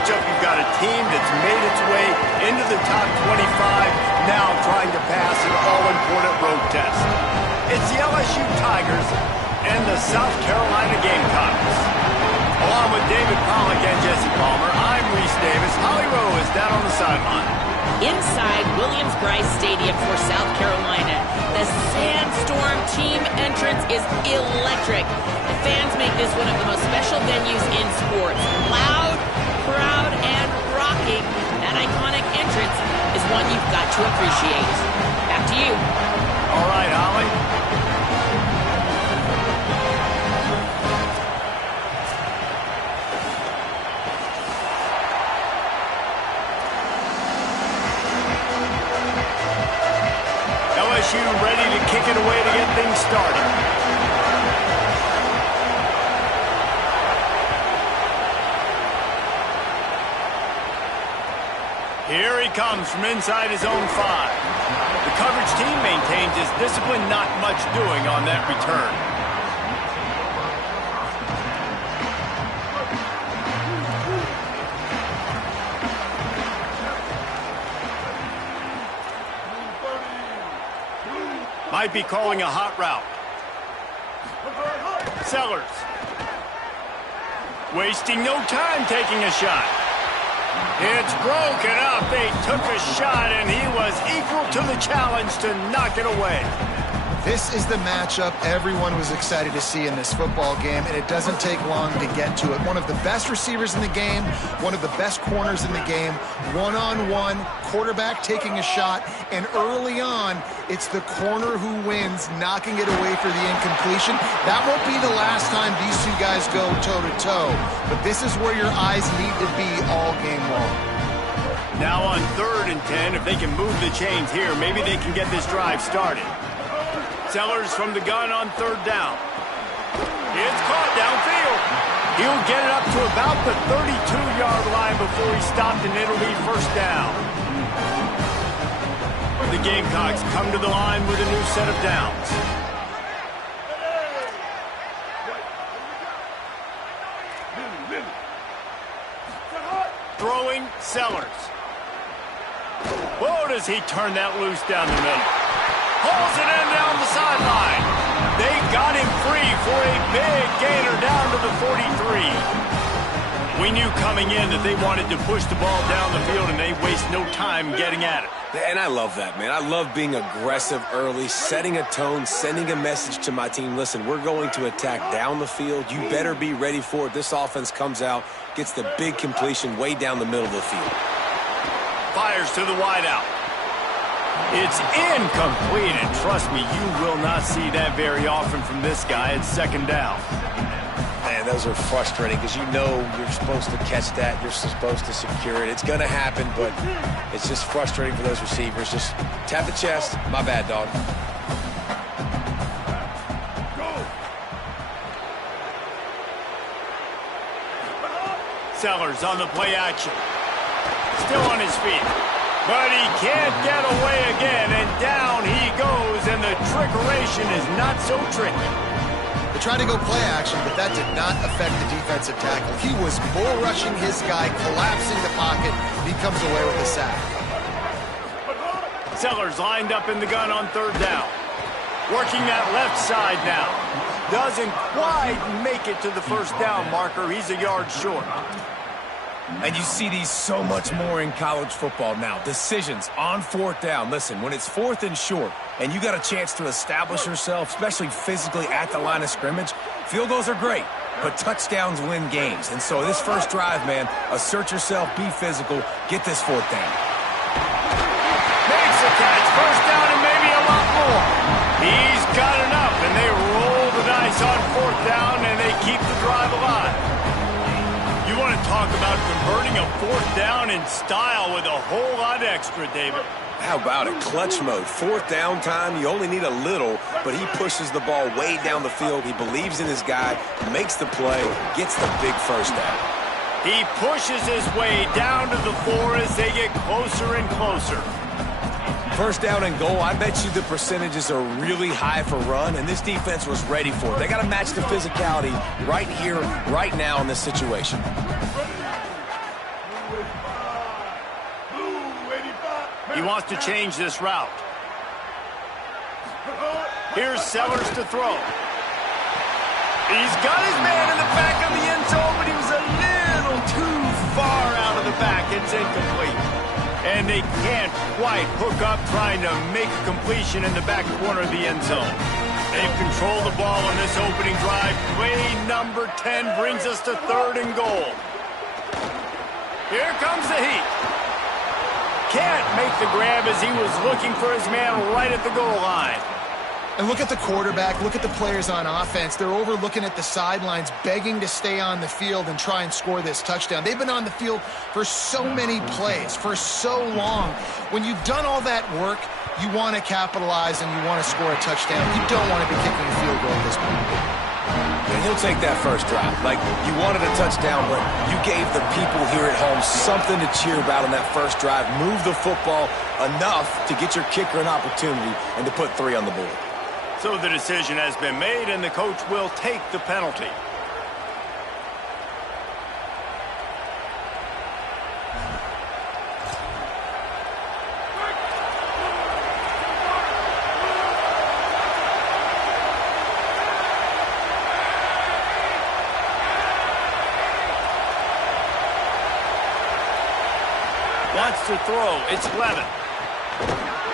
matchup, you've got a team that's made its way into the top 25, now trying to pass an all-important road test. It's the LSU Tigers and the South Carolina Gamecocks. Along with David Pollack and Jesse Palmer, I'm Reese Davis. Holly Rowe is down on the sideline. Inside Williams-Brice Stadium for South Carolina, the Sandstorm team entrance is electric. The fans make this one of the most special venues in sports. Loud, proud, and rocking. That iconic entrance is one you've got to appreciate. Back to you. All right, Holly. LSU ready to kick it away to get things started. Here he comes from inside his own 5. The coverage team maintains his discipline, not much doing on that return. Might be calling a hot route. Sellers. Wasting no time taking a shot. It's broken up. They took a shot, and he was equal to the challenge to knock it away. This is the matchup everyone was excited to see in this football game, and it doesn't take long to get to it. One of the best receivers in the game, one of the best corners in the game, one-on-one, quarterback taking a shot, and early on, it's the corner who wins, knocking it away for the incompletion. That won't be the last time these two guys go toe-to-toe, but this is where your eyes need to be all game long. Now on 3rd and 10, if they can move the chains here, maybe they can get this drive started. Sellers from the gun on 3rd down. It's caught downfield. He'll get it up to about the 32-yard line before he stopped, and it'll be 1st down. The Gamecocks come to the line with a new set of downs. Throwing Sellers. Whoa, does he turn that loose down the middle? Hauls it in down the sideline. They got him free for a big gainer down to the 43. We knew coming in that they wanted to push the ball down the field, and they waste no time getting at it. And I love that, man. I love being aggressive early, setting a tone, sending a message to my team. Listen, we're going to attack down the field. You better be ready for it. This offense comes out, gets the big completion way down the middle of the field. Fires to the wideout. It's incomplete, and trust me, you will not see that very often from this guy. It's 2nd down. Man, those are frustrating because you know you're supposed to catch that. You're supposed to secure it. It's going to happen, but it's just frustrating for those receivers. Just tap the chest. My bad, dog. Sellers on the play action. Still on his feet. But he can't get away again, and down he goes, and the trickeration is not so tricky. They tried to go play action, but that did not affect the defensive tackle. He was bull rushing his guy, collapsing the pocket. He comes away with a sack. Sellers lined up in the gun on 3rd down. Working that left side now. Doesn't quite make it to the 1st down marker. He's a yard short. And you see these so much more in college football now. Decisions on 4th down. Listen, when it's 4th and short and you got a chance to establish yourself, especially physically at the line of scrimmage, field goals are great, but touchdowns win games. And so this first drive, man, assert yourself, be physical, get this 4th down. Makes a catch, 1st down and maybe a lot more. He's got enough, and they roll the dice on 4th down, and they keep the drive alive. You want to talk about converting a 4th down in style with a whole lot extra, David. How about it? Clutch mode. 4th down time. You only need a little, but he pushes the ball way down the field. He believes in his guy, makes the play, gets the big 1st down. He pushes his way down to the 4 as they get closer and closer. 1st down and goal, I bet you the percentages are really high for run, and this defense was ready for it. They got to match the physicality right here, right now in this situation. He wants to change this route. Here's Sellers to throw. He's got his man in the back of the end zone, but he was a little too far out of the back. It's incomplete. And they can't quite hook up trying to make a completion in the back corner of the end zone. They've controlled the ball on this opening drive. Play number 10 brings us to 3rd and goal. Here comes the heat. Can't make the grab as he was looking for his man right at the goal line. And look at the quarterback, look at the players on offense. They're over looking at the sidelines, begging to stay on the field and try and score this touchdown. They've been on the field for so many plays, for so long. When you've done all that work, you want to capitalize and you want to score a touchdown. You don't want to be kicking a field goal at this point. Yeah, he'll take that first drive. Like, you wanted a touchdown, but you gave the people here at home something to cheer about on that first drive. Move the football enough to get your kicker an opportunity and to put 3 on the board. So the decision has been made, and the coach will take the penalty. Wants to throw. It's Levin.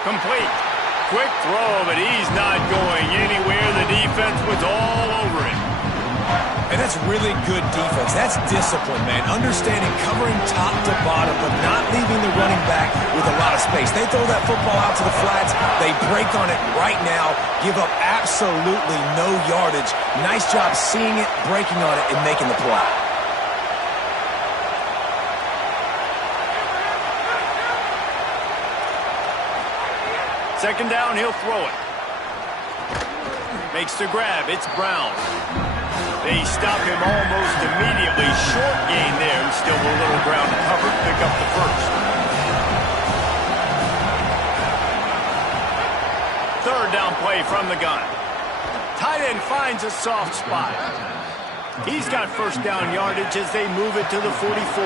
Complete. Quick throw, but he's not going anywhere. The defense was all over him. And that's really good defense. That's discipline, man. Understanding, covering top to bottom, but not leaving the running back with a lot of space. They throw that football out to the flats. They break on it right now, give up absolutely no yardage. Nice job seeing it, breaking on it, and making the play. Second down, he'll throw it. Makes the grab. It's Brown. They stop him almost immediately. Short gain there, and still a little ground to cover. Pick up the first. Third down play from the gun. Tight end finds a soft spot. He's got first down yardage as they move it to the 44.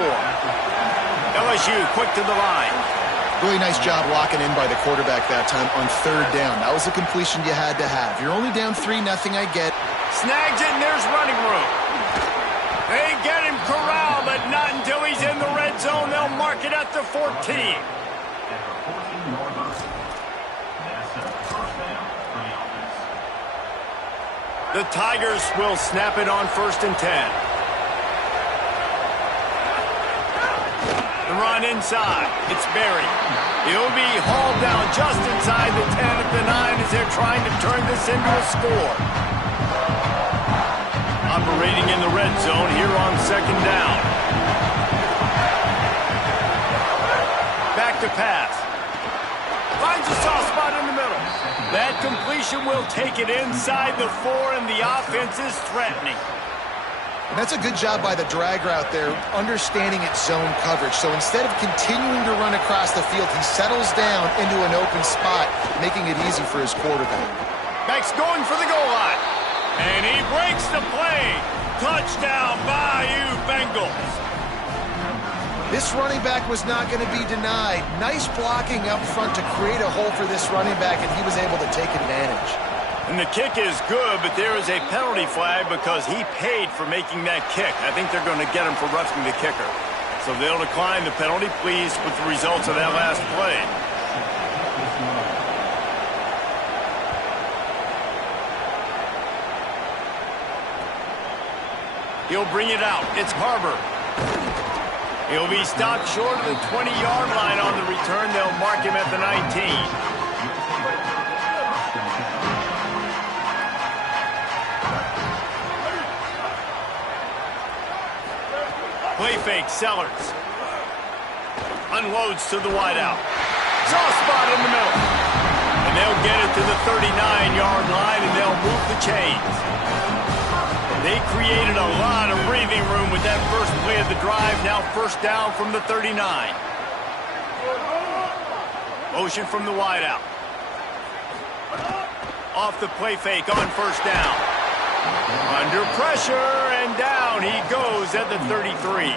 LSU quick to the line. Really nice job locking in by the quarterback that time on 3rd down. That was a completion you had to have. You're only down 3-0, I get. Snags it, and there's running room. They get him corralled, but not until he's in the red zone. They'll mark it at the 14. The Tigers will snap it on 1st and 10. The run inside. It's Berry. He'll be hauled down just inside the 10 at the 9 as they're trying to turn this into a score. Operating in the red zone here on 2nd down. Back to pass. Finds a soft spot in the middle. That completion will take it inside the 4, and the offense is threatening. And that's a good job by the drag route there, understanding its zone coverage. So instead of continuing to run across the field, he settles down into an open spot, making it easy for his quarterback. Beck's going for the goal line. And he breaks the play. Touchdown, Bayou Bengals. This running back was not going to be denied. Nice blocking up front to create a hole for this running back, and he was able to take advantage. And the kick is good, but there is a penalty flag because he paid for making that kick. I think they're going to get him for roughing the kicker. So they'll decline the penalty, pleased with the results of that last play. He'll bring it out. It's Harbor. He'll be stopped short of the 20-yard line on the return. They'll mark him at the 19. Play fake, Sellers. Unloads to the wideout. Soft spot in the middle. And they'll get it to the 39-yard line, and they'll move the chains. They created a lot of breathing room with that first play of the drive. Now 1st down from the 39. Motion from the wideout. Off the play fake on 1st down. Under pressure, and down he goes at the 33.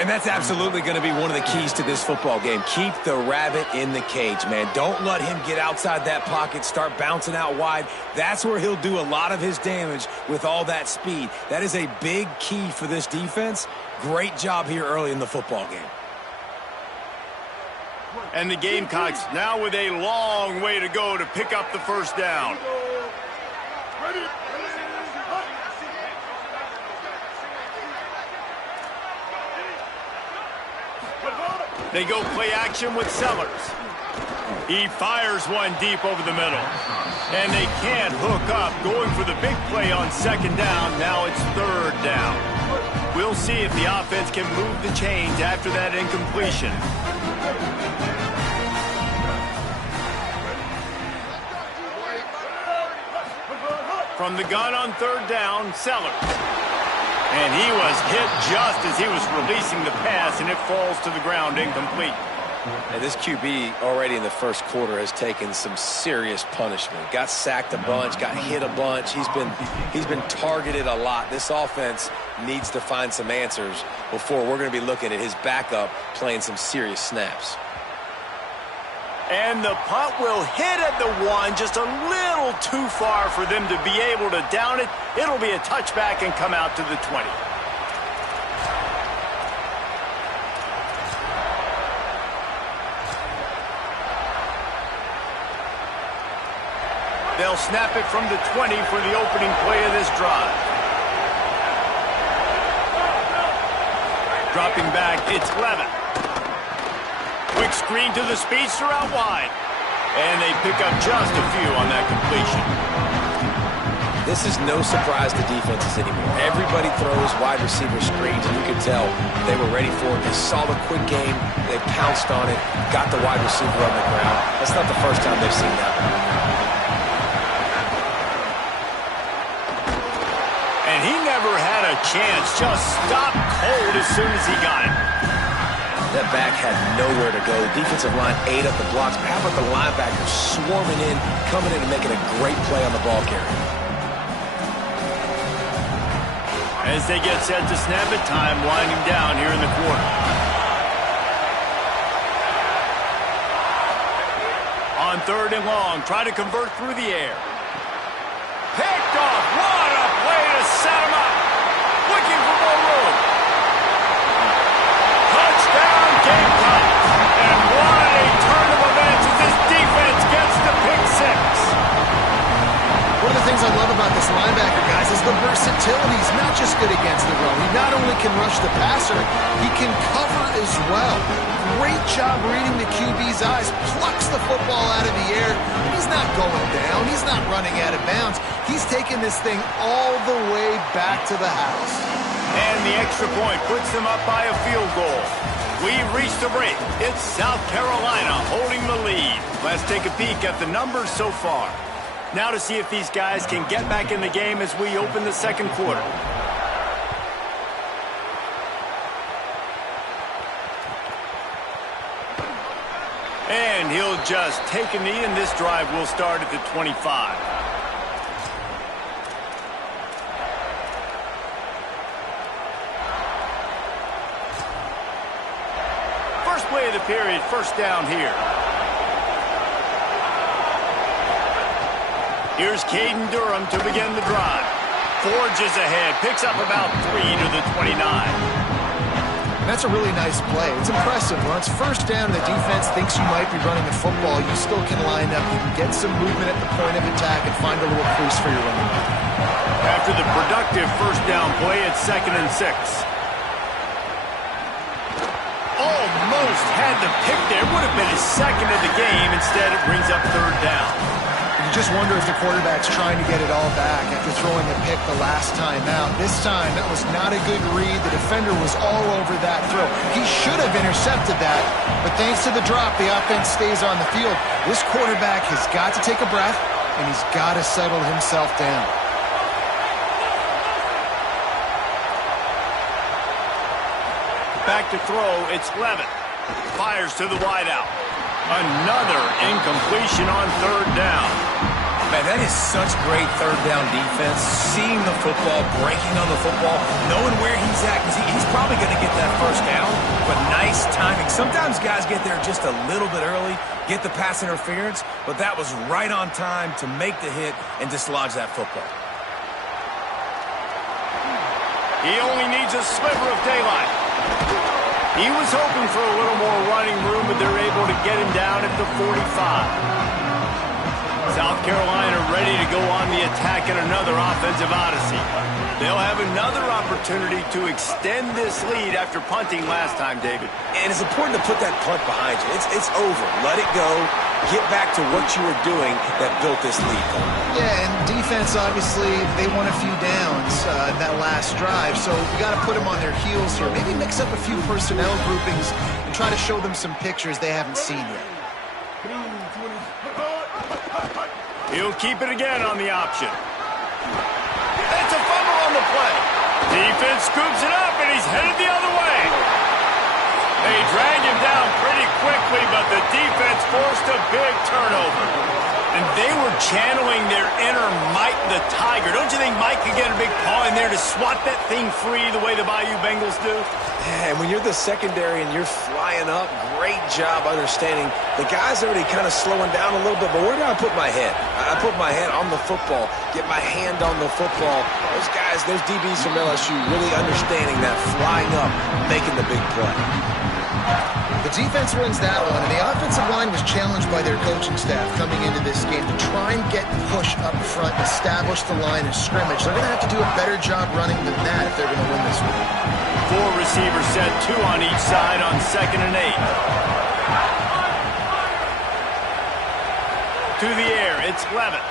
And that's absolutely going to be one of the keys to this football game. Keep the rabbit in the cage, man. Don't let him get outside that pocket, start bouncing out wide. That's where he'll do a lot of his damage with all that speed. That is a big key for this defense. Great job here early in the football game. And the Gamecocks now with a long way to go to pick up the first down. They go play action with Sellers. He fires one deep over the middle. And they can't hook up, going for the big play on second down. Now it's third down. We'll see if the offense can move the chains after that incompletion. From the gun on third down, Sellers. And he was hit just as he was releasing the pass, and it falls to the ground incomplete. And this QB already in the first quarter has taken some serious punishment. Got sacked a bunch, got hit a bunch. He's been targeted a lot. This offense needs to find some answers before we're going to be looking at his backup playing some serious snaps. And the punt will hit at the 1, just a little too far for them to be able to down it. It'll be a touchback and come out to the 20. They'll snap it from the 20 for the opening play of this drive. Dropping back, it's Levin. Quick screen to the speedster out wide. And they pick up just a few on that completion. This is no surprise to defenses anymore. Everybody throws wide receiver screens, and you can tell they were ready for it. They saw the quick game. They pounced on it, got the wide receiver on the ground. That's not the first time they've seen that one. And he never had a chance. Just stopped cold as soon as he got it. That back had nowhere to go. Defensive line ate up the blocks. How about the linebackers swarming in, coming in and making a great play on the ball carrier? As they get set to snap it, time winding down here in the quarter. On third and long, try to convert through the air. Picked off. What a play to set him up. Looking for more room. Touchdown, Gamecocks. And what a turn of events as this defense gets the pick six. One of the things I love about this linebacker, guys, is the versatility. He's not just good against the run. He not only can rush the passer, he can cover as well. Great job reading the QB's eyes, plucks the football out of the air. He's not going down. He's not running out of bounds. He's taking this thing all the way back to the house. And the extra point puts them up by a field goal. We've reached the break. It's South Carolina holding the lead. Let's take a peek at the numbers so far. Now to see if these guys can get back in the game as we open the second quarter. And he'll just take a knee, and this drive will start at the 25. First play of the period, first down here. Here's Caden Durham to begin the drive. Forges ahead, picks up about 3 to the 29. That's a really nice play. It's impressive. When it's first down and the defense thinks you might be running the football, you still can line up. You can get some movement at the point of attack and find a little crease for your running back. After the productive first down play, it's 2nd and 6. Almost had the pick there. Would have been his second of the game. Instead, it brings up third down. You just wonder if the quarterback's trying to get it all back after throwing a pick the last time out. This time, that was not a good read. The defender was all over that throw. He should have intercepted that, but thanks to the drop, the offense stays on the field. This quarterback has got to take a breath, and he's got to settle himself down. Back to throw, it's Levin. Fires to the wideout. Another incompletion on third down. Man, that is such great third down defense. Seeing the football, breaking on the football, knowing where he's at, because he's probably going to get that first down. Nice timing. Sometimes guys get there just a little bit early, get the pass interference, but that was right on time to make the hit and dislodge that football. He only needs a sliver of daylight. He was hoping for a little more running room, but they're able to get him down at the 45. South Carolina ready to go on the attack in another offensive odyssey. They'll have another opportunity to extend this lead after punting last time, David. And it's important to put that punt behind you. It's over. Let it go. Get back to what you were doing that built this lead. Yeah, and defense, obviously, they won a few downs that last drive, so we got to put them on their heels here. Maybe mix up a few personnel groupings and try to show them some pictures they haven't seen yet. He'll keep it again on the option. It's a fumble on the play. Defense scoops it up, and he's headed the other way. They drag him down pretty quickly, but the defense forced a big turnover. And they were channeling their inner Mike the Tiger. Don't you think Mike could get a big paw in there to swat that thing free the way the Bayou Bengals do? Yeah, and when you're the secondary and you're flying up, great job understanding. The guy's already kind of slowing down a little bit, but where do I put my head? I put my head on the football, get my hand on the football. Those guys, those DBs from LSU really understanding that flying up, making the big play. The defense wins that one, and the offensive line was challenged by their coaching staff coming into this game to try and get push up front, establish the line of scrimmage. They're going to have to do a better job running than that if they're going to win this one. 4 receivers set, 2 on each side on 2nd and 8. To the air, it's Levitt.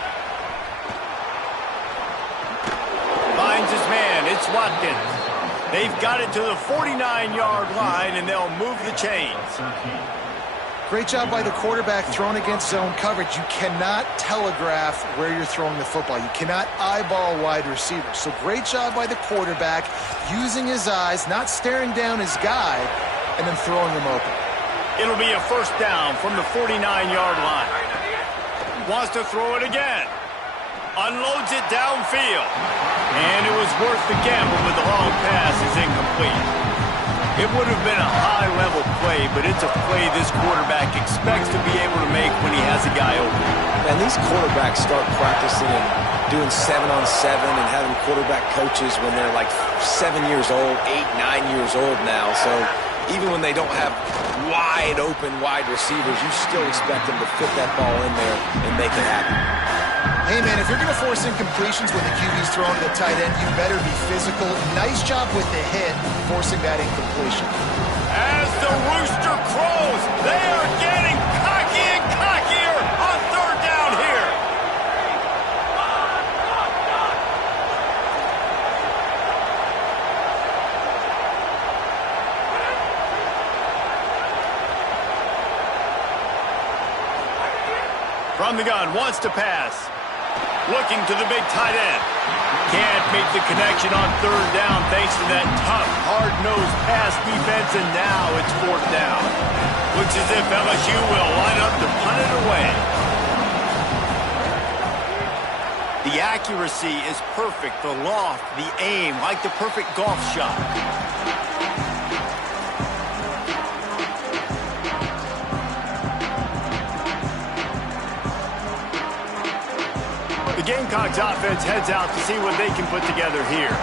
Finds his man, it's Watkins. They've got it to the 49-yard line, and they'll move the chains. Great job by the quarterback throwing against zone coverage. You cannot telegraph where you're throwing the football. You cannot eyeball wide receivers. So great job by the quarterback using his eyes, not staring down his guy, and then throwing him open. It'll be a first down from the 49-yard line. Wants to throw it again. Unloads it downfield. And it was worth the gamble, but the long pass is incomplete. It would have been a high-level play, but it's a play this quarterback expects to be able to make when he has a guy open. And these quarterbacks start practicing and doing 7-on-7 and having quarterback coaches when they're like 7 years old, 8, 9 years old now. So even when they don't have wide open wide receivers, you still expect them to fit that ball in there and make it happen. Hey, man, if you're going to force incompletions when the QB's throwing to the tight end, you better be physical. Nice job with the hit, forcing that incompletion. As the rooster crows, they are getting cocky and cockier on 3rd down here. From the gun, wants to pass. Looking to the big tight end. Can't make the connection on 3rd down thanks to that tough, hard-nosed pass defense, and now it's 4th down. Looks as if LSU will line up to punt it away. The accuracy is perfect, the loft, the aim, like the perfect golf shot. The Gamecocks offense heads out to see what they can put together here.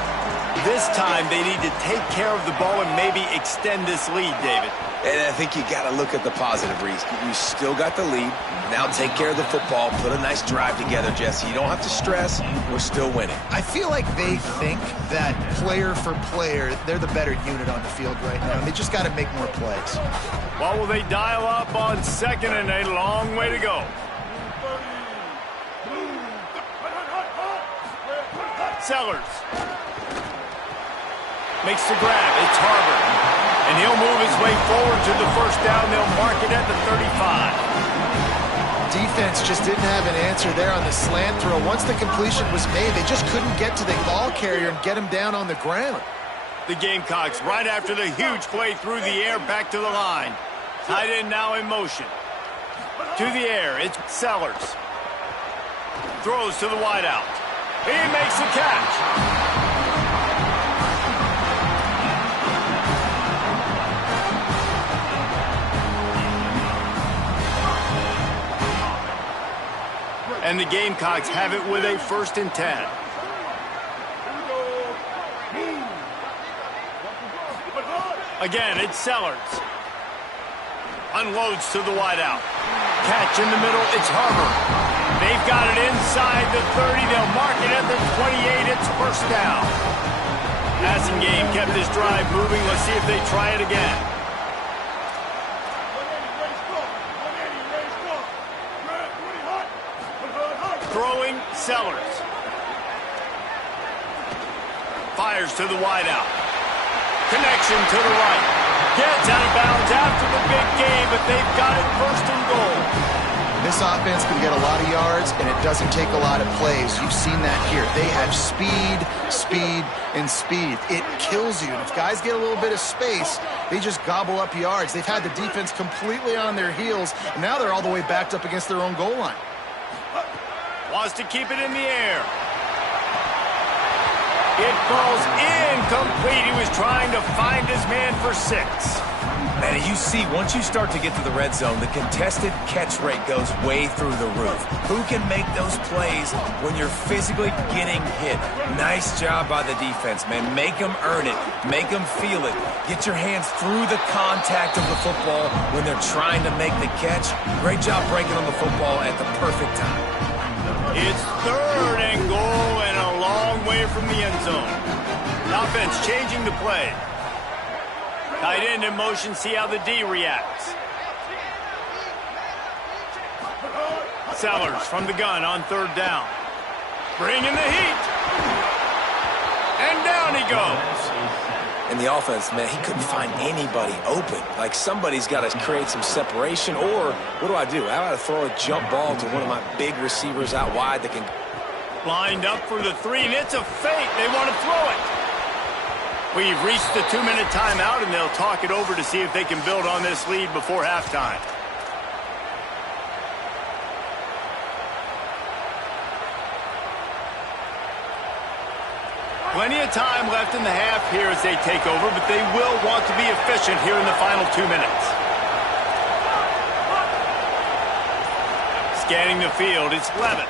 This time, they need to take care of the ball and maybe extend this lead, David. And I think you got to look at the positive, Reese. You still got the lead. Now take care of the football. Put a nice drive together, Jesse. You don't have to stress. We're still winning. I feel like they think that player for player, they're the better unit on the field right now. They just got to make more plays. Well, will they dial up on 2nd and a long way to go? Sellers makes the grab. It's Harvard. And he'll move his way forward to the 1st down. They'll mark it at the 35. Defense just didn't have an answer there on the slant throw. Once the completion was made, they just couldn't get to the ball carrier and get him down on the ground. The Gamecocks, right after the huge play through the air, back to the line. Tight end now in motion. To the air, it's Sellers. Throws to the wideout. He makes the catch. And the Gamecocks have it with a 1st and 10. Again, it's Sellers. Unloads to the wideout. Catch in the middle, it's Harvard. They've got it inside the 30. They'll mark it at the 28. It's 1st down. Passing game kept this drive moving. Let's see if they try it again. Throwing, Sellers. Fires to the wideout. Connection to the right. Gets out of bounds after the big game, but they've got it 1st and goal. This offense can get a lot of yards, and it doesn't take a lot of plays. You've seen that here. They have speed, speed, and speed. It kills you. And if guys get a little bit of space, they just gobble up yards. They've had the defense completely on their heels, and now they're all the way backed up against their own goal line. Wants to keep it in the air. It falls incomplete. He was trying to find his man for 6. And you see, once you start to get to the red zone, the contested catch rate goes way through the roof. Who can make those plays when you're physically getting hit? Nice job by the defense, man. Make them earn it. Make them feel it. Get your hands through the contact of the football when they're trying to make the catch. Great job breaking on the football at the perfect time. It's 3rd and goal and a long way from the end zone. Offense changing the play. Tight end in motion, see how the D reacts. Sellers from the gun on 3rd down. Bringing the heat. And down he goes. And the offense, man, he couldn't find anybody open. Like, somebody's got to create some separation, or what do? I got to throw a jump ball to one of my big receivers out wide that can... Lined up for the 3, and it's a fake. They want to throw it. We've reached the 2-minute timeout, and they'll talk it over to see if they can build on this lead before halftime. Plenty of time left in the half here as they take over, but they will want to be efficient here in the final 2 minutes. Scanning the field, it's Levitt.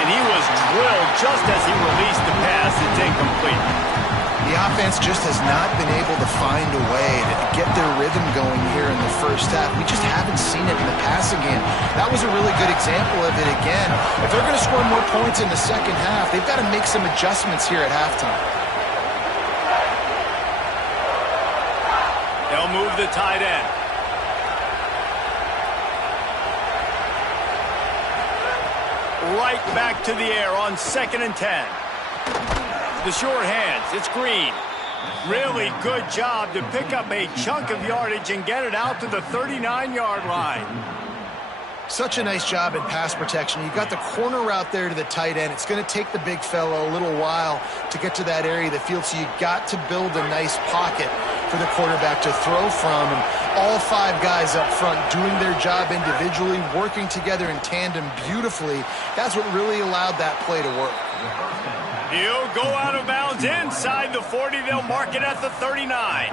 And he was drilled just as he released the pass. It's incomplete. The offense just has not been able to find a way to get their rhythm going here in the 1st half. We just haven't seen it in the passing game. That was a really good example of it again. If they're going to score more points in the 2nd half, they've got to make some adjustments here at halftime. They'll move the tight end. Right back to the air on 2nd and 10. The short hands, it's Green. Really good job to pick up a chunk of yardage and get it out to the 39-yard line. Such a nice job in pass protection. You got the corner route there to the tight end. It's going to take the big fellow a little while to get to that area of the field, so you got to build a nice pocket for the quarterback to throw from. And all 5 guys up front doing their job individually, working together in tandem beautifully. That's what really allowed that play to work. He'll go out of bounds inside the 40. They'll mark it at the 39.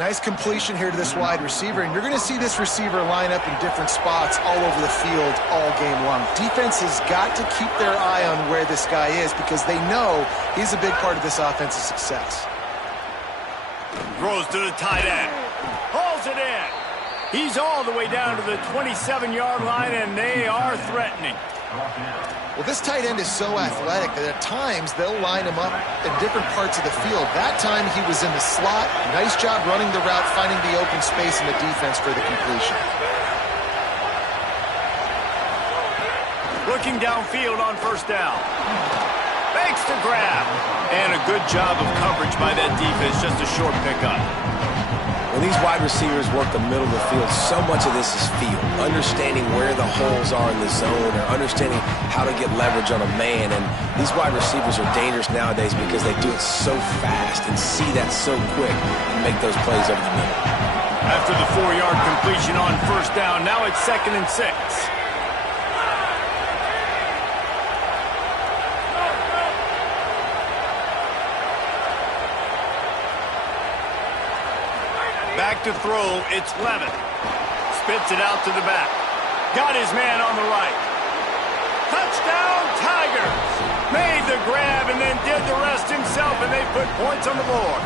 Nice completion here to this wide receiver, and you're going to see this receiver line up in different spots all over the field all game long. Defense has got to keep their eye on where this guy is because they know he's a big part of this offense's success. Throws to the tight end. Hauls it in. He's all the way down to the 27-yard line, and they are threatening. Well, this tight end is so athletic that at times they'll line him up in different parts of the field. That time he was in the slot. Nice job running the route, finding the open space in the defense for the completion. Looking downfield on 1st down. Fakes to grab. And a good job of coverage by that defense. Just a short pickup. When these wide receivers work the middle of the field, so much of this is feel. Understanding where the holes are in the zone or understanding how to get leverage on a man. And these wide receivers are dangerous nowadays because they do it so fast and see that so quick and make those plays over the middle. After the 4-yard completion on 1st down, now it's 2nd and 6. Back to throw, it's Levitt. Spits it out to the back. Got his man on the right. Touchdown, Tigers! Made the grab and then did the rest himself, and they put points on the board.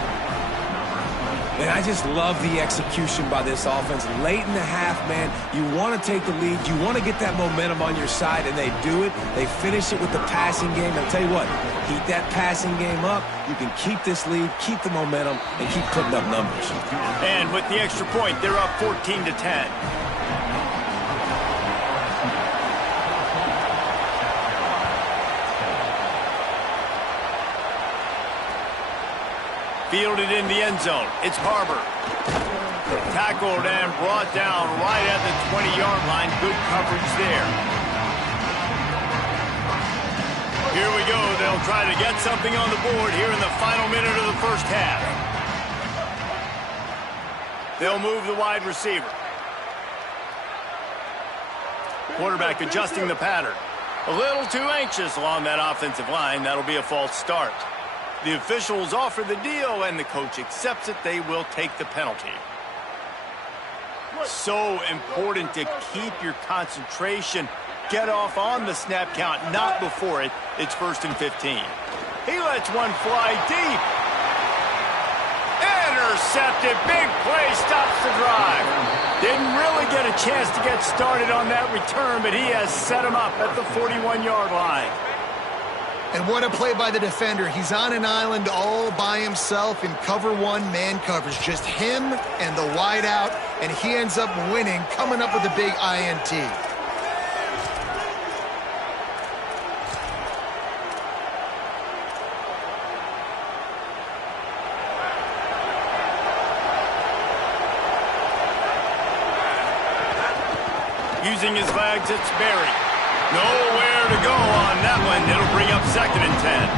And I just love the execution by this offense. Late in the half, man, you want to take the lead. You want to get that momentum on your side, and they do it. They finish it with the passing game. I'll tell you what, keep that passing game up. You can keep this lead, keep the momentum, and keep putting up numbers. And with the extra point, they're up 14-10. Fielded in the end zone. It's Barber. Tackled and brought down right at the 20-yard line. Good coverage there. Here we go. They'll try to get something on the board here in the final minute of the first half. They'll move the wide receiver. Quarterback adjusting the pattern. A little too anxious along that offensive line. That'll be a false start. The officials offer the deal, and the coach accepts it. They will take the penalty. So important to keep your concentration. Get off on the snap count, not before it. It's 1st and 15. He lets one fly deep. Intercepted. Big play. Stops the drive. Didn't really get a chance to get started on that return, but he has set him up at the 41-yard line. And what a play by the defender. He's on an island all by himself in cover one man coverage. Just him and the wide out, and he ends up winning, coming up with a big INT. Using his legs, it's Berry. Nowhere to go on that one. It'll bring up 2nd and 10.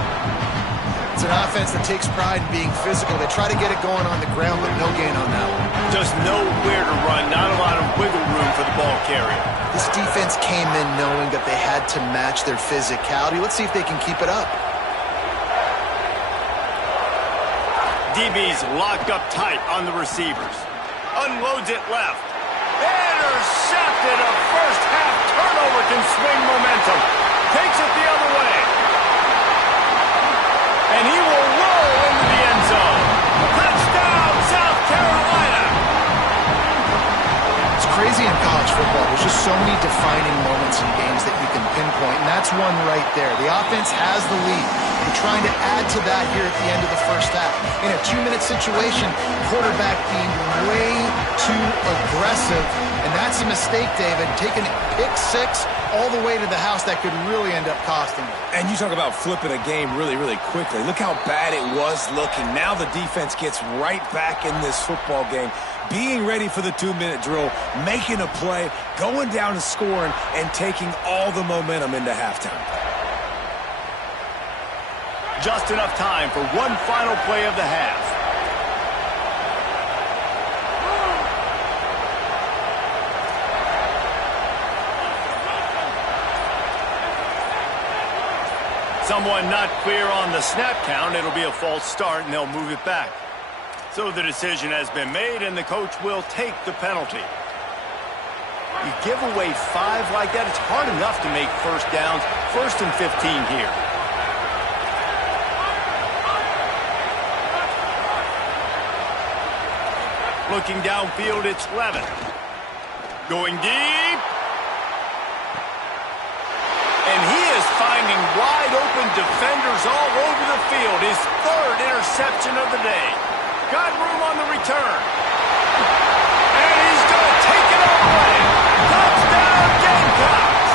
It's an offense that takes pride in being physical. They try to get it going on the ground, but no gain on that one. Just nowhere to run. Not a lot of wiggle room for the ball carrier. This defense came in knowing that they had to match their physicality. Let's see if they can keep it up. DB's locked up tight on the receivers. Unloads it left. Intercepted. A first half turnover can swing momentum. Takes it the other way. And he will roll into the end zone. Touchdown, South Carolina. It's crazy in college football. There's just so many defining moments in games that you can pinpoint, and that's one right there. The offense has the lead. They're trying to add to that here at the end of the first half. In a 2-minute situation, quarterback being way too aggressive, and that's a mistake, David. Taking pick 6 all the way to the house, that could really end up costing them. And you talk about flipping a game really, really quickly. Look how bad it was looking. Now the defense gets right back in this football game, being ready for the 2-minute drill, making a play, going down and scoring, and taking all the momentum into halftime. Just enough time for one final play of the half. Someone not clear on the snap count. It'll be a false start, and they'll move it back. So the decision has been made, and the coach will take the penalty. You give away 5 like that, it's hard enough to make first downs. 1st and 15 here. Looking downfield, it's Levin. Going deep. And he is finding wide-open defenders all over the field. His 3rd interception of the day. Got room on the return. And he's going to take it all away. Touchdown, Gamecocks!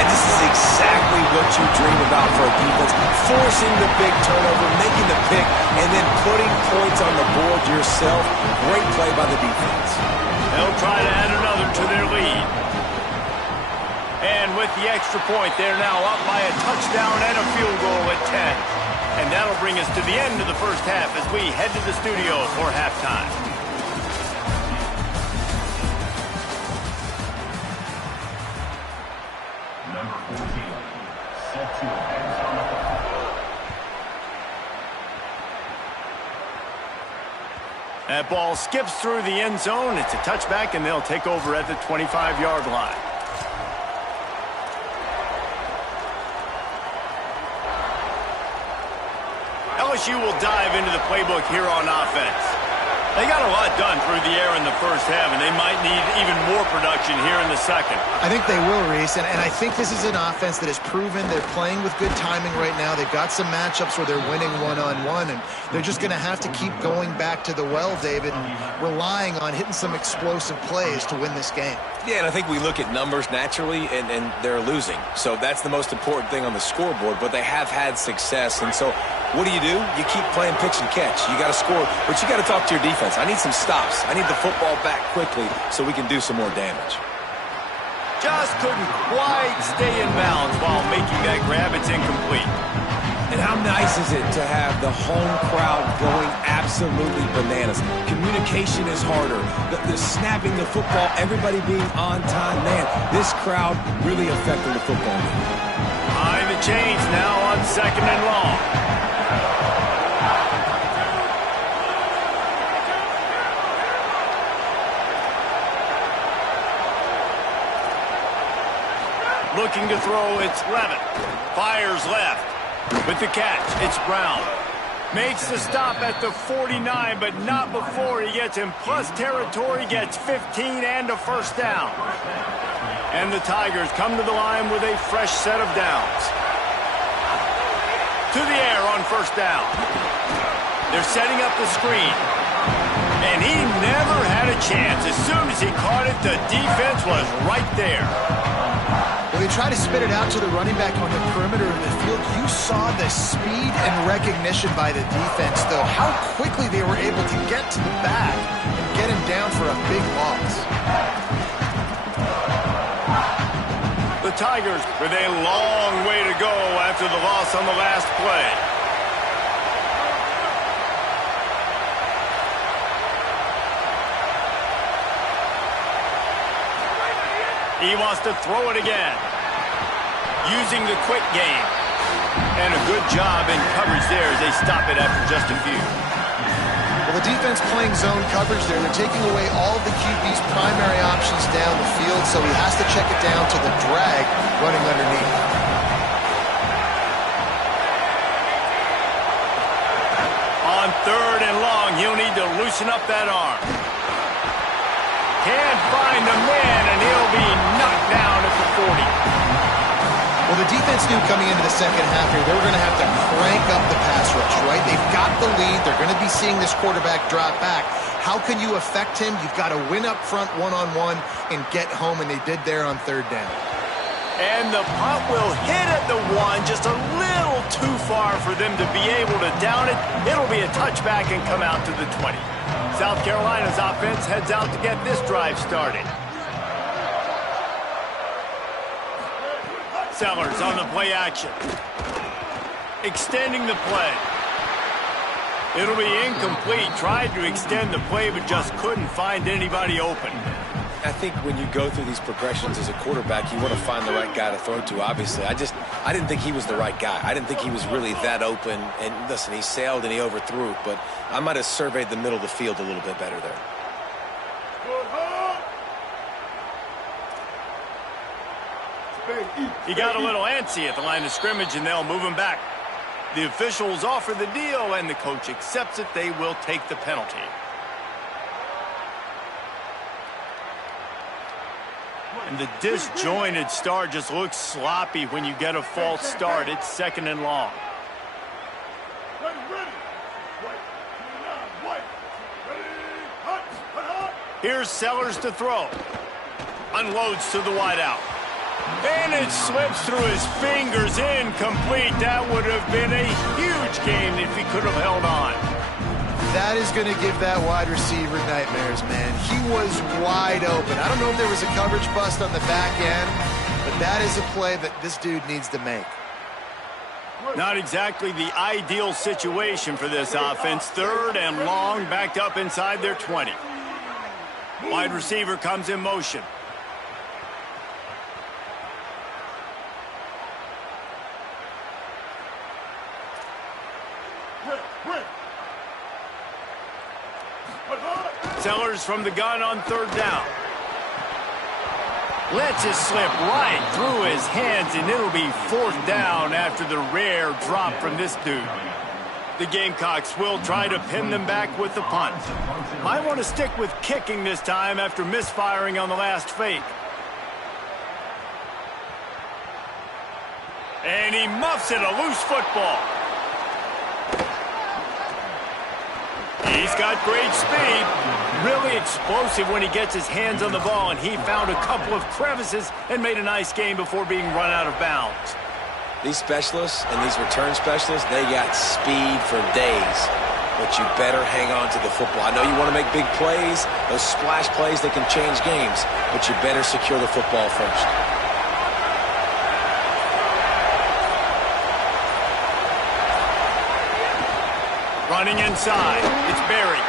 And this is exactly what you dream about for a defense. Forcing the big turnover, making the pick, and then putting points on the board yourself. Great play by the defense. They'll try to add another to their lead. And with the extra point, they're now up by a touchdown and a field goal at 10. And that'll bring us to the end of the first half as we head to the studio for halftime. Number 14, set to advance on the clock. That ball skips through the end zone. It's a touchback, and they'll take over at the 25-yard line. LSU will dive into the playbook here on offense. They got a lot done through the air in the first half, and they might need even more production here in the second. I think they will, Reese, and I think this is an offense that has proven they're playing with good timing right now. They've got some matchups where they're winning one-on-one, and they're just going to have to keep going back to the well, David, and relying on hitting some explosive plays to win this game. Yeah, and I think we look at numbers naturally, and they're losing. So that's the most important thing on the scoreboard, but they have had success. And so what do? You keep playing pitch and catch. You got to score, but you got to talk to your defense. I need some stops. I need the football back quickly so we can do some more damage. Just couldn't quite stay in bounds while making that grab. It's incomplete. And how nice is it to have the home crowd going absolutely bananas? Communication is harder. The snapping the football, everybody being on time. Man, this crowd really affecting the football game. Behind the chains now on 2nd and long. Looking to throw, it's Levitt. Fires left. With the catch, it's Brown. Makes the stop at the 49, but not before he gets in plus territory, gets 15 and a first down. And the Tigers come to the line with a fresh set of downs. To the air on first down. They're setting up the screen. And he never had a chance. As soon as he caught it, the defense was right there. Well, they try to spit it out to the running back on the perimeter of the field. You saw the speed and recognition by the defense, though. How quickly they were able to get to the back and get him down for a big loss. The Tigers with a long way to go after the loss on the last play. He wants to throw it again. Using the quick game. And a good job in coverage there as they stop it after just a few. Well, the defense playing zone coverage there. They're taking away all the QB's primary options down the field, so he has to check it down to the drag running underneath. On 3rd and long, he'll need to loosen up that arm. Can't find the man, and he'll be knocked down at the 40. Well, the defense knew coming into the second half here, they were going to have to crank up the pass rush, right? They've got the lead. They're going to be seeing this quarterback drop back. How can you affect him? You've got to win up front one-on-one and get home, and they did there on 3rd down. And the punt will hit at the 1, just a little too far for them to be able to down it. It'll be a touchback and come out to the 20. South Carolina's offense heads out to get this drive started. Sellers on the play action. Extending the play. It'll be incomplete. Tried to extend the play, but just couldn't find anybody open. I think when you go through these progressions as a quarterback, you want to find the right guy to throw to, obviously. I didn't think he was the right guy. I didn't think he was really that open. And listen, he sailed and he overthrew it, but I might have surveyed the middle of the field a little bit better there. He got a little antsy at the line of scrimmage, and they'll move him back. The officials offer the deal, and the coach accepts it. They will take the penalty. And the disjointed start just looks sloppy when you get a false start. It's 2nd and long. Here's Sellers to throw. Unloads to the wideout. And it slips through his fingers, incomplete. That would have been a huge game if he could have held on. That is going to give that wide receiver nightmares, man. He was wide open. I don't know if there was a coverage bust on the back end, but that is a play that this dude needs to make. Not exactly the ideal situation for this offense. 3rd and long, backed up inside their 20. Wide receiver comes in motion. Sellers from the gun on third down. Lets it slip right through his hands, and it'll be fourth down after the rare drop from this dude. The Gamecocks will try to pin them back with the punt. Might want to stick with kicking this time after misfiring on the last fake. And he muffs it, a loose football. He's got great speed. Really explosive when he gets his hands on the ball, and he found a couple of crevices and made a nice game before being run out of bounds. These specialists and these return specialists, they got speed for days. But you better hang on to the football. I know you want to make big plays, those splash plays that can change games, but you better secure the football first. Running inside, it's Barry.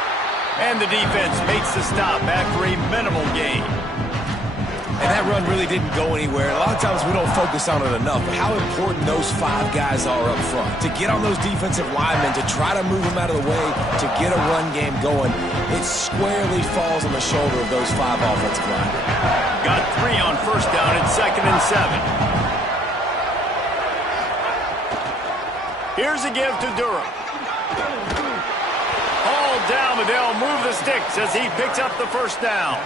And the defense makes the stop after a minimal gain. And that run really didn't go anywhere. A lot of times we don't focus on it enough, but how important those 5 guys are up front. To get on those defensive linemen, to try to move them out of the way, to get a run game going, it squarely falls on the shoulder of those 5 offensive linemen. Got 3 on first down at 2nd and 7. Here's a give to Durham. All down, but they'll move the sticks as he picks up the first down.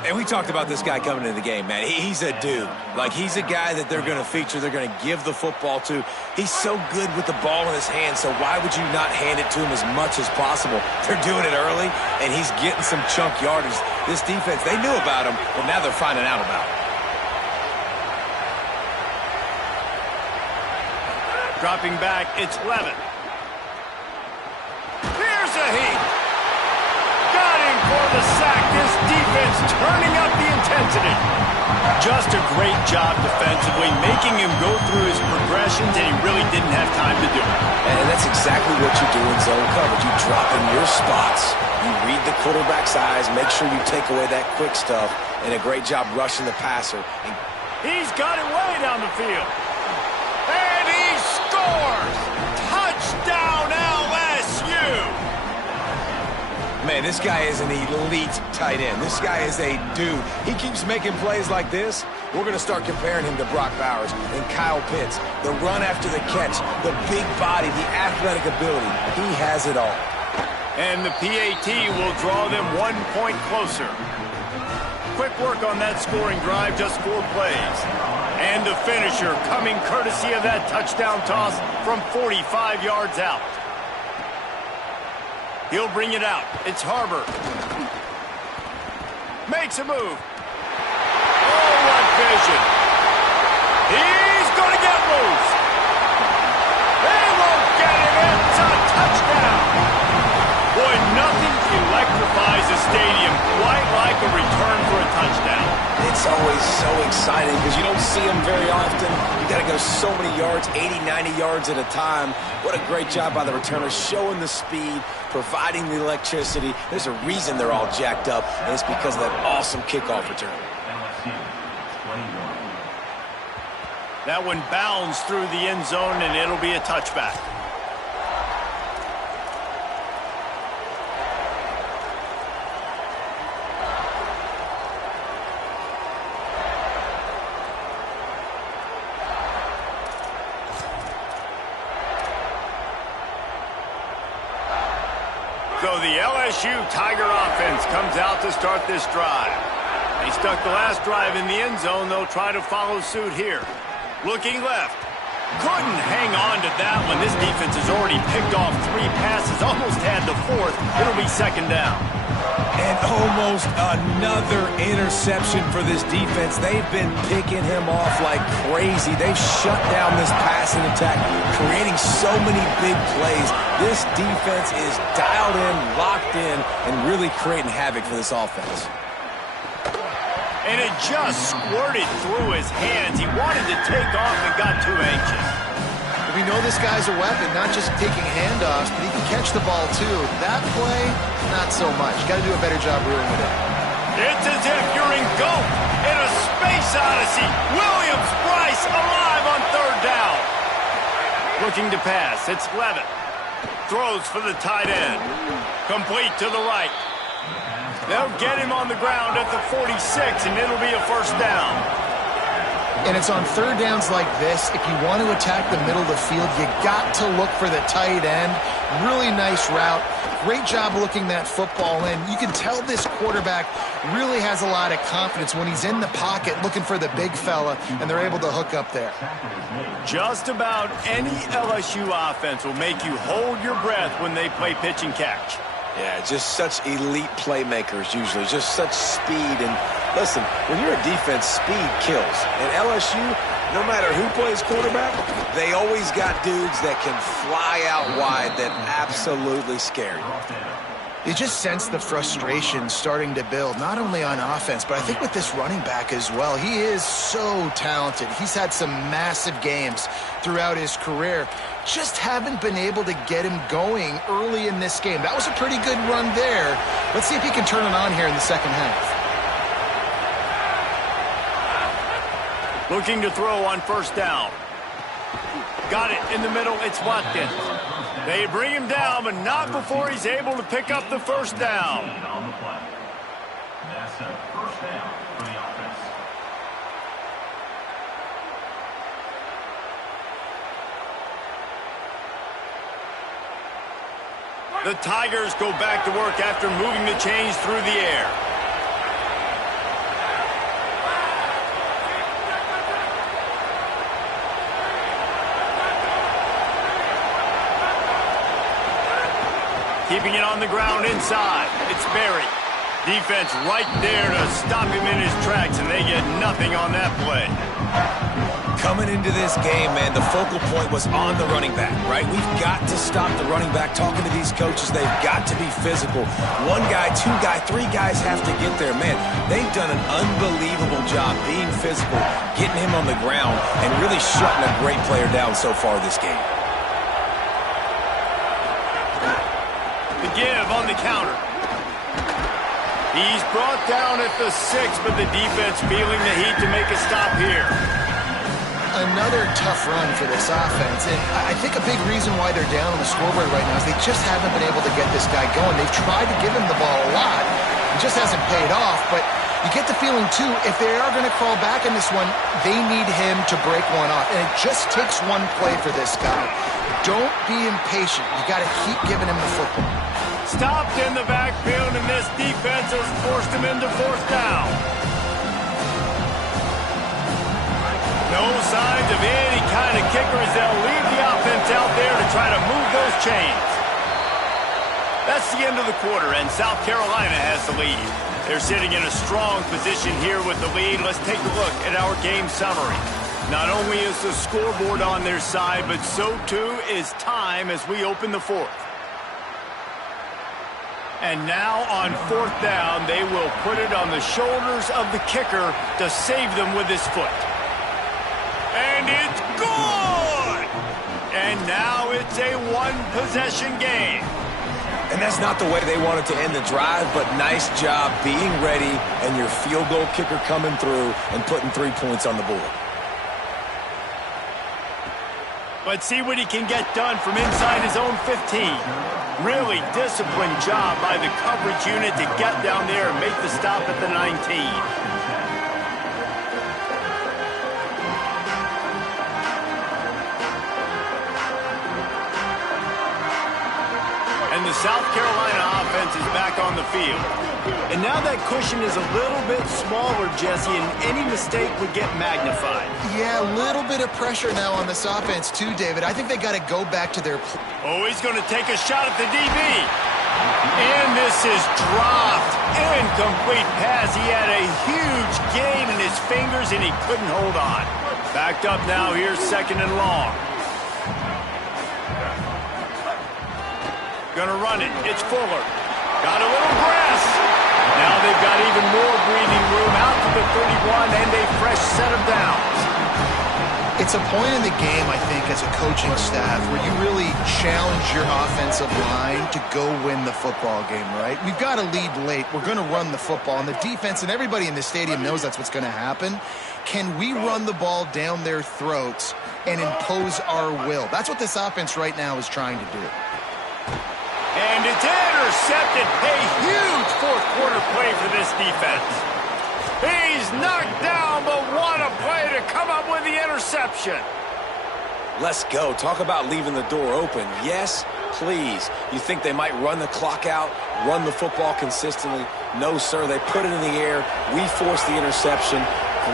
And we talked about this guy coming into the game, man. He's a dude. Like, he's a guy that they're going to feature, they're going to give the football to. He's so good with the ball in his hand, so why would you not hand it to him as much as possible? They're doing it early, and he's getting some chunk yardage. This defense, they knew about him, but now they're finding out about him. Dropping back, it's Levin. Here's a heat. Got him for the sack. This defense turning up the intensity. Just a great job defensively, making him go through his progressions, and he really didn't have time to do it. And that's exactly what you do in zone coverage. You drop in your spots. You read the quarterback's eyes, make sure you take away that quick stuff, and a great job rushing the passer. He's got it way down the field. And he scores! Touchdown, LSU! Man, this guy is an elite tight end. This guy is a dude. He keeps making plays like this. We're going to start comparing him to Brock Bowers and Kyle Pitts. The run after the catch, the big body, the athletic ability. He has it all. And the PAT will draw them 1 point closer. Quick work on that scoring drive, just 4 plays. And the finisher coming courtesy of that touchdown toss from 45 yards out. He'll bring it out. It's Harbor. Makes a move. Oh, what vision. He's going to get loose. They won't get it. It's a touchdown. Boy, nothing electrifies a stadium quite like a return for a touchdown. It's always so exciting because you don't see them very often. You got to go so many yards, 80, 90 yards at a time. What a great job by the returner, showing the speed, providing the electricity. There's a reason they're all jacked up, and it's because of that awesome kickoff return. That one bounds through the end zone, and it'll be a touchback. So the LSU Tiger offense comes out to start this drive. They stuck the last drive in the end zone. They'll try to follow suit here. Looking left. Couldn't hang on to that one. This defense has already picked off 3 passes, almost had the 4th. It'll be 2nd down. And almost another interception for this defense. They've been picking him off like crazy. They've shut down this passing attack, creating so many big plays. This defense is dialed in, locked in, and really creating havoc for this offense. And it just squirted through his hands. He wanted to take off and got too anxious. We know this guy's a weapon, not just taking handoffs, but he can catch the ball too. That play, not so much. Got to do a better job reeling it in. It's as if you're engulfed in a space odyssey. Williams-Brice alive on 3rd down. Looking to pass. It's Levin. Throws for the tight end. Complete to the right. They'll get him on the ground at the 46, and it'll be a first down. And it's on third downs like this. If you want to attack the middle of the field, you got to look for the tight end. Really nice route. Great job looking that football in. You can tell this quarterback really has a lot of confidence when he's in the pocket looking for the big fella, and they're able to hook up there. Just about any LSU offense will make you hold your breath when they play pitch and catch. Yeah, just such elite playmakers usually, just such speed. And listen, when you're a defense, speed kills. And LSU, no matter who plays quarterback, they always got dudes that can fly out wide that absolutely scare you. You just sense the frustration starting to build, not only on offense, but I think with this running back as well. He is so talented. He's had some massive games throughout his career. Just haven't been able to get him going early in this game. That was a pretty good run there. Let's see if he can turn it on here in the second half. Looking to throw on first down. Got it in the middle. It's Watkins. They bring him down, but not before he's able to pick up the first down. That's a first down for the offense. The Tigers go back to work after moving the chains through the air. Keeping it on the ground inside. It's Berry. Defense right there to stop him in his tracks, and they get nothing on that play. Coming into this game, man, the focal point was on the running back, right? We've got to stop the running back. Talking to these coaches, they've got to be physical. One guy, two guy, three guys have to get there. Man, they've done an unbelievable job being physical, getting him on the ground, and really shutting a great player down so far this game. Give on the counter. He's brought down at the 6, but the defense feeling the heat to make a stop here. Another tough run for this offense, and I think a big reason why they're down on the scoreboard right now is they just haven't been able to get this guy going. They've tried to give him the ball a lot. It just hasn't paid off, but you get the feeling, too, if they are going to crawl back in this one, they need him to break one off, and it just takes one play for this guy. Don't be impatient. You got to keep giving him the football. Stopped in the backfield, and this defense has forced him into fourth down. No signs of any kind of kickers. They'll leave the offense out there to try to move those chains. That's the end of the quarter, and South Carolina has the lead. They're sitting in a strong position here with the lead. Let's take a look at our game summary. Not only is the scoreboard on their side, but so too is time as we open the fourth. And now on fourth down, they will put it on the shoulders of the kicker to save them with his foot. And it's good! And now it's a one-possession game. And that's not the way they wanted to end the drive, but nice job being ready and your field goal kicker coming through and putting 3 points on the board. But see what he can get done from inside his own 15. Really disciplined job by the coverage unit to get down there and make the stop at the 19. And the South Carolina offense is back on the field. And now that cushion is a little bit smaller, Jesse, and any mistake would get magnified. Yeah, a little bit of pressure now on this offense too, David. I think they got to go back to their... Oh, he's going to take a shot at the DB. And this is dropped. Incomplete pass. He had a huge gain in his fingers, and he couldn't hold on. Backed up now. Here's second and long. Gonna run it. It's Fuller. Got a little grass. Now they've got even more breathing room out to the 31 and a fresh set of downs. It's a point in the game, I think, as a coaching staff where you really challenge your offensive line to go win the football game, right? We've got to lead late. We're going to run the football. And the defense and everybody in the stadium knows that's what's going to happen. Can we run the ball down their throats and impose our will? That's what this offense right now is trying to do. And it's intercepted. intercepted. A huge fourth quarter play for this defense. He's knocked down, but what a play to come up with the interception. Let's go. Talk about leaving the door open. Yes, please. You think they might run the clock out, run the football consistently? No, sir. They put it in the air. We forced the interception.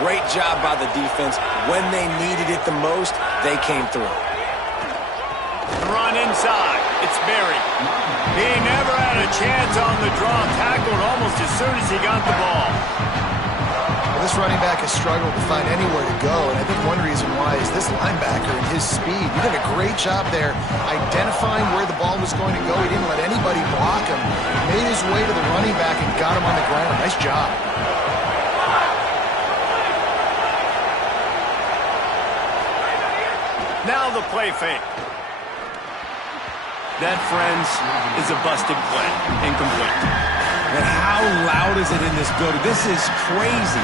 Great job by the defense. When they needed it the most, they came through. Run inside. It's Berry. He never had a chance on the draw. Tackled almost as soon as he got the ball. Well, this running back has struggled to find anywhere to go, and I think one reason why is this linebacker and his speed. He did a great job there identifying where the ball was going to go. He didn't let anybody block him. Made his way to the running back and got him on the ground. Nice job. Now the play fake. That, friends, is a busted play. Incomplete. And how loud is it in this building? This is crazy.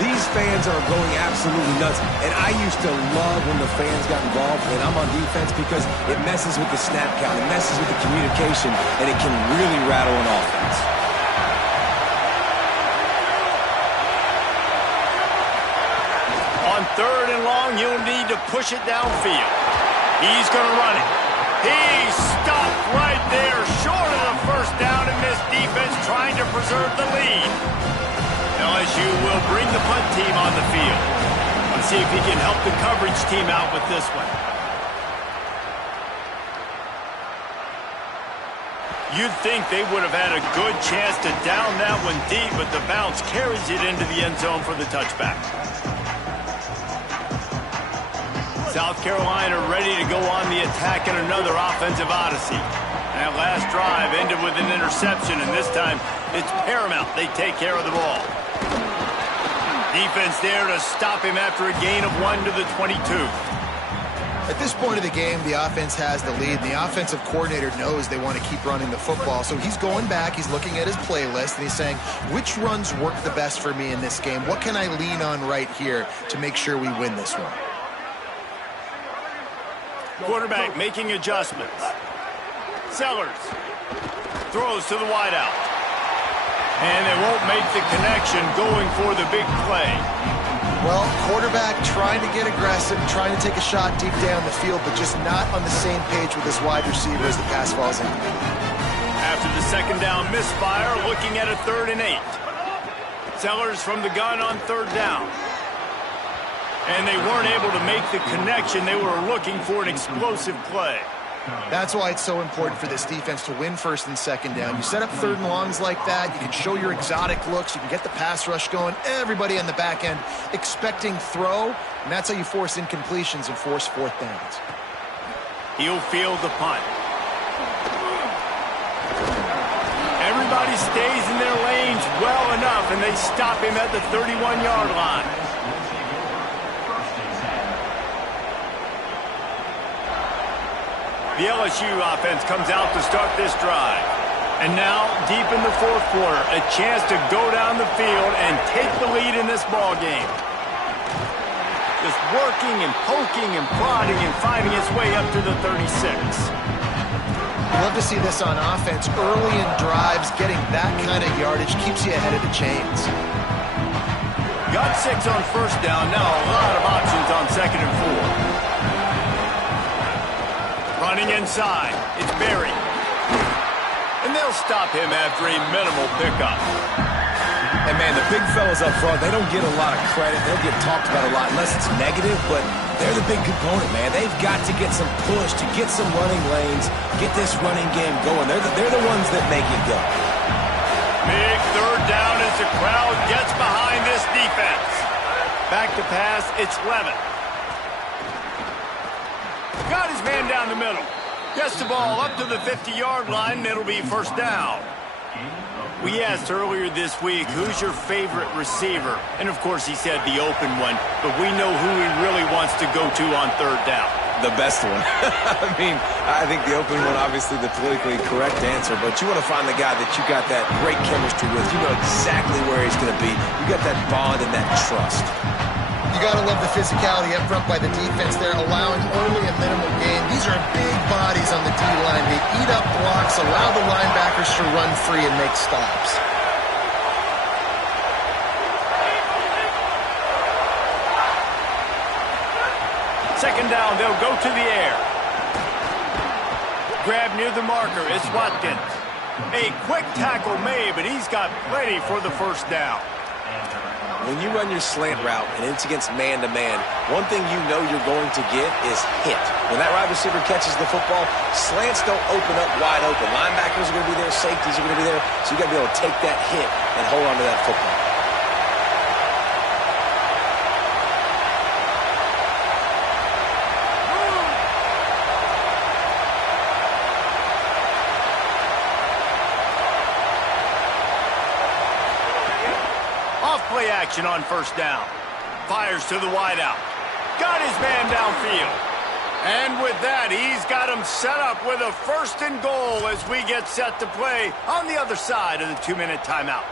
These fans are going absolutely nuts. And I used to love when the fans got involved when I'm on defense because it messes with the snap count, it messes with the communication, and it can really rattle an offense. On 3rd and long, you'll need to push it downfield. He's going to run it. He stopped right there, short of the first down, and this defense trying to preserve the lead. LSU will bring the punt team on the field. Let's see if he can help the coverage team out with this one. You'd think they would have had a good chance to down that one deep, but the bounce carries it into the end zone for the touchback. South Carolina ready to go on the attack in another offensive odyssey. That last drive ended with an interception, and this time it's paramount they take care of the ball. Defense there to stop him after a gain of 1 to the 22. At this point of the game, the offense has the lead, and the offensive coordinator knows they want to keep running the football. So he's going back, he's looking at his playlist, and he's saying, which runs work the best for me in this game? What can I lean on right here to make sure we win this one? Quarterback making adjustments. Sellers throws to the wideout. And they won't make the connection going for the big play. Well, quarterback trying to get aggressive, trying to take a shot deep down the field, but just not on the same page with his wide receiver as the pass falls in. After the second down misfire, looking at a 3rd and 8. Sellers from the gun on 3rd down. And they weren't able to make the connection. They were looking for an explosive play. That's why it's so important for this defense to win 1st and 2nd down. You set up 3rd and longs like that, you can show your exotic looks, you can get the pass rush going, everybody on the back end expecting throw, and that's how you force incompletions and force 4th downs. He'll field the punt. Everybody stays in their lanes well enough, and they stop him at the 31-yard line. The LSU offense comes out to start this drive. And now, deep in the 4th quarter, a chance to go down the field and take the lead in this ball game. Just working and poking and prodding and finding its way up to the 36. You love to see this on offense. Early in drives, getting that kind of yardage keeps you ahead of the chains. Got 6 on 1st down. Now a lot of options on 2nd and 4. Running inside, it's Berry. And they'll stop him after a minimal pickup. And, man, the big fellas up front, they don't get a lot of credit. They'll get talked about a lot unless it's negative, but they're the big component, man. They've got to get some push, to get some running lanes, get this running game going. They're the ones that make it go. Big 3rd down as the crowd gets behind this defense. Back to pass, it's Levin. Got his man down the middle. Gets the ball up to the 50-yard line, and it'll be 1st down. We asked earlier this week, who's your favorite receiver? And, of course, he said the open one, but we know who he really wants to go to on 3rd down. The best one. I think the open one, obviously the politically correct answer, but you want to find the guy that you got that great chemistry with. You know exactly where he's going to be. You got that bond and that trust. You got to love the physicality up front by the defense there, allowing only a minimal gain. These are big bodies on the D-line. They eat up blocks, allow the linebackers to run free and make stops. Second down, they'll go to the air. Grab near the marker, it's Watkins. A quick tackle made, but he's got plenty for the first down. When you run your slant route and it's against man-to-man, one thing you know you're going to get is hit. When that wide receiver catches the football, slants don't open up wide open. Linebackers are going to be there, safeties are going to be there, so you got to be able to take that hit and hold on to that football. Play action on first down. Fires to the wideout. Got his man downfield. And with that, he's got him set up with a first and goal as we get set to play on the other side of the 2-minute timeout.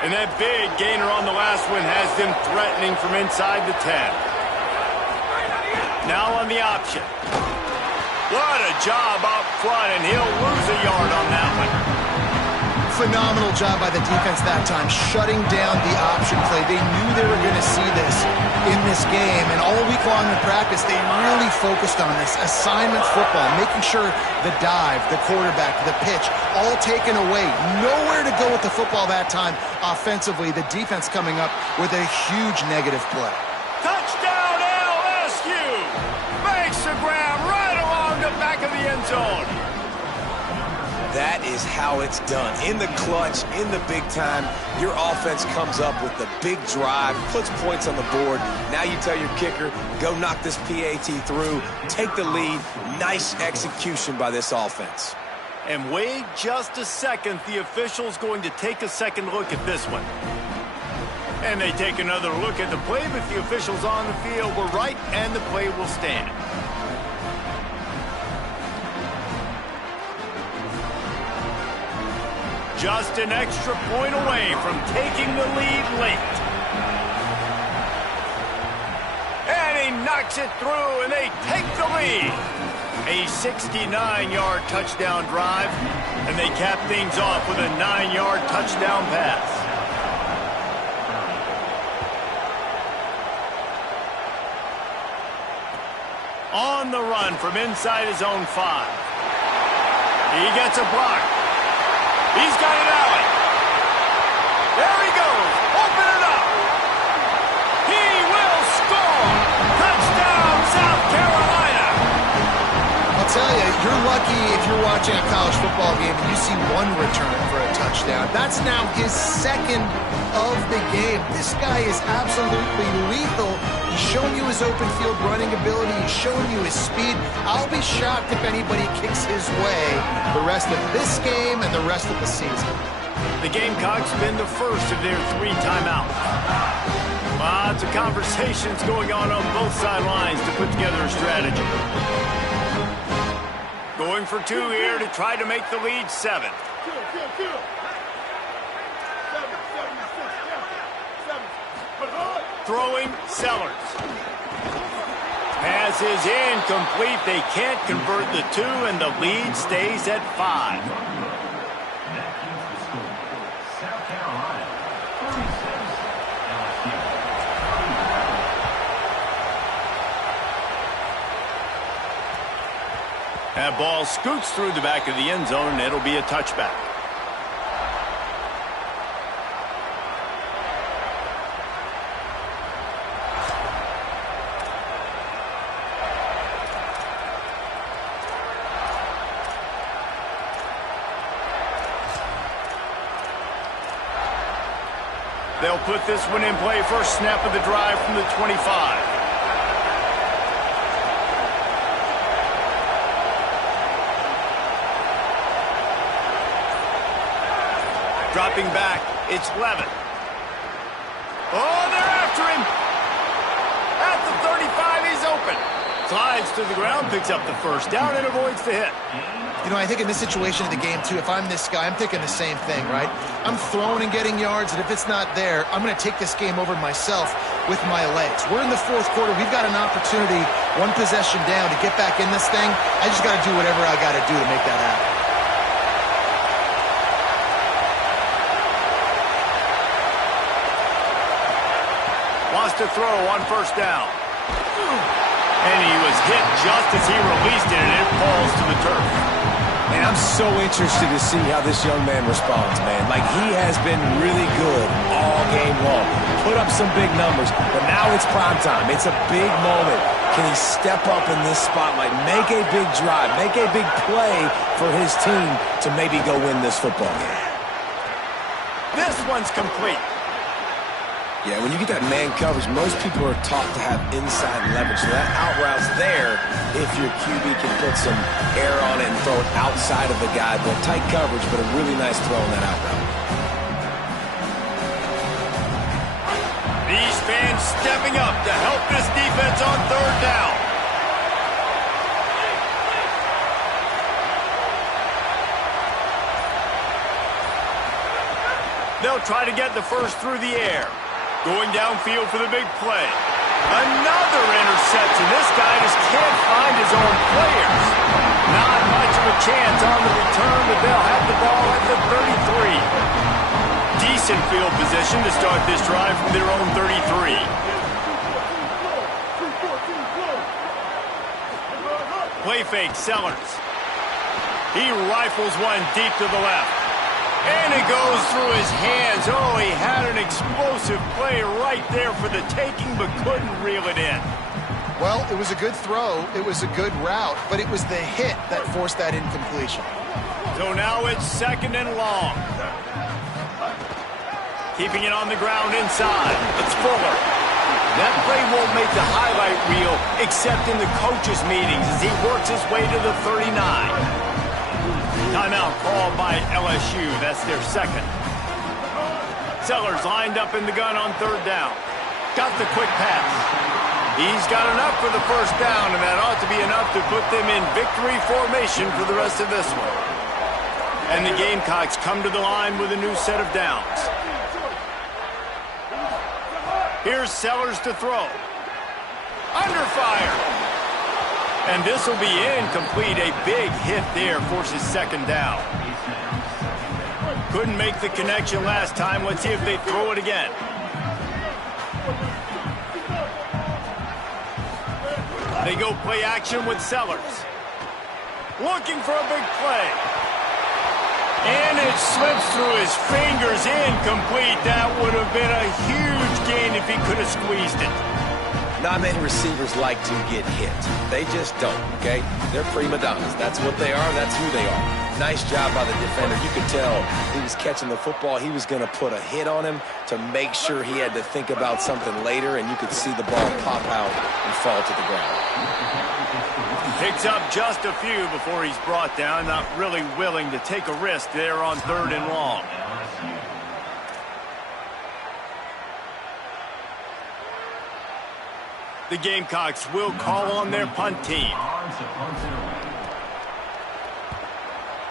And that big gainer on the last one has them threatening from inside the 10. Now on the option. What a job up front, and he'll lose a yard on that one. Phenomenal job by the defense that time, shutting down the option play. They knew they were going to see this in this game, and all week long in practice, they really focused on this assignment football, making sure the dive, the quarterback, the pitch, all taken away. Nowhere to go with the football that time offensively. The defense coming up with a huge negative play. Touchdown LSU! Makes the grab right along the back of the end zone. That is how it's done. In the clutch, in the big time, your offense comes up with the big drive, puts points on the board. Now you tell your kicker, go knock this PAT through, take the lead. Nice execution by this offense. And wait just a second, the official's going to take a second look at this one. And they take another look at the play, but the officials on the field were right, and the play will stand. Just an extra point away from taking the lead late. And he knocks it through, and they take the lead. A 69-yard touchdown drive, and they cap things off with a 9-yard touchdown pass. On the run from inside his own 5. He gets a block. He's got an alley. There he goes. Open it up. He will score. Touchdown, South Carolina. I'll tell you, you're lucky if you're watching a college football game and you see one return for a touchdown. That's now his second of the game. This guy is absolutely lethal. He's showing you his open field running ability. He's showing you his speed. I'll be shocked if anybody kicks his way the rest of this game and the rest of the season. The Gamecocks been the first of their 3 timeouts. Lots of conversations going on both sidelines to put together a strategy. Going for 2 here to try to make the lead 7. Throwing Sellers. Pass is incomplete. They can't convert the 2, and the lead stays at 5. That keeps the score. South Carolina, 37, LSU, 31. That ball scoots through the back of the end zone, and it'll be a touchback. They'll put this one in play. First snap of the drive from the 25. Dropping back, it's Levin. Oh, they're after him. At the 35, he's open. Slides to the ground, picks up the first down, and avoids the hit. You know, I think in this situation of the game, too, if I'm this guy, I'm thinking the same thing, right? I'm throwing and getting yards, and if it's not there, I'm going to take this game over myself with my legs. We're in the fourth quarter. We've got an opportunity, one possession down, to get back in this thing. I just got to do whatever I got to do to make that happen. Wants to throw on first down. And he was hit just as he released it, and it falls to the turf. And I'm so interested to see how this young man responds, man. Like, he has been really good all game long. Put up some big numbers, but now it's prime time. It's a big moment. Can he step up in this spotlight, make a big drive, make a big play for his team to maybe go win this football game? This one's complete. Yeah, when you get that man coverage, most people are taught to have inside leverage. So that out route's there if your QB can put some air on it and throw it outside of the guy. But tight coverage, but a really nice throw on that out route. These fans stepping up to help this defense on third down. They'll try to get the first through the air. Going downfield for the big play. Another interception. This guy just can't find his own players. Not much of a chance on the return, but they'll have the ball at the 33. Decent field position to start this drive from their own 33. Play fake, Sellers. He rifles one deep to the left. And it goes through his hands. Oh, he had an explosive play right there for the taking, but couldn't reel it in. Well, it was a good throw. It was a good route, but it was the hit that forced that incompletion. So now it's second and long. Keeping it on the ground inside. It's Fuller. That play won't make the highlight reel except in the coaches' meetings as he works his way to the 39. Timeout called by LSU. That's their second. Sellers lined up in the gun on third down. Got the quick pass. He's got enough for the first down, and that ought to be enough to put them in victory formation for the rest of this one. And the Gamecocks come to the line with a new set of downs. Here's Sellers to throw. Under fire. And this will be incomplete. A big hit there forces second down. Couldn't make the connection last time. Let's see if they throw it again. They go play action with Sellers. Looking for a big play. And it slips through his fingers. Incomplete. That would have been a huge gain if he could have squeezed it. Not many receivers like to get hit. They just don't, okay? They're prima donnas. That's what they are. That's who they are. Nice job by the defender. You could tell he was catching the football. He was going to put a hit on him to make sure he had to think about something later, and you could see the ball pop out and fall to the ground. Picks up just a few before he's brought down. Not really willing to take a risk there on third and long. The Gamecocks will call on their punt team.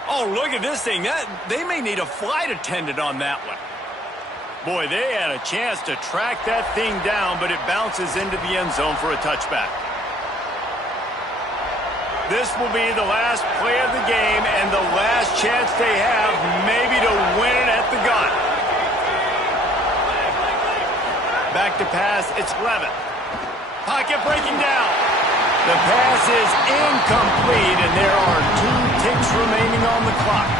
Oh, look at this thing. They may need a flight attendant on that one. Boy, they had a chance to track that thing down, but it bounces into the end zone for a touchback. This will be the last play of the game and the last chance they have maybe to win it at the gun. Back to pass, it's Levitt. Pocket breaking down. The pass is incomplete, and there are 2 ticks remaining on the clock.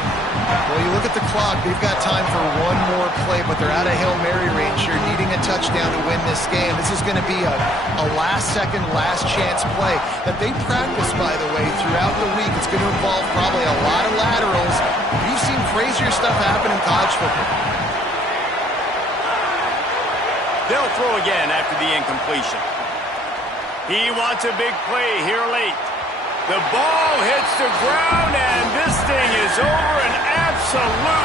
Well, you look at the clock, they've got time for one more play, but they're out of Hail Mary range here, needing a touchdown to win this game. This is going to be a last-second, last-chance play that they practice, by the way, throughout the week. It's going to involve probably a lot of laterals. You've seen crazier stuff happen in college football. They'll throw again after the incompletion. He wants a big play here late. The ball hits the ground, and this thing is over and absolutely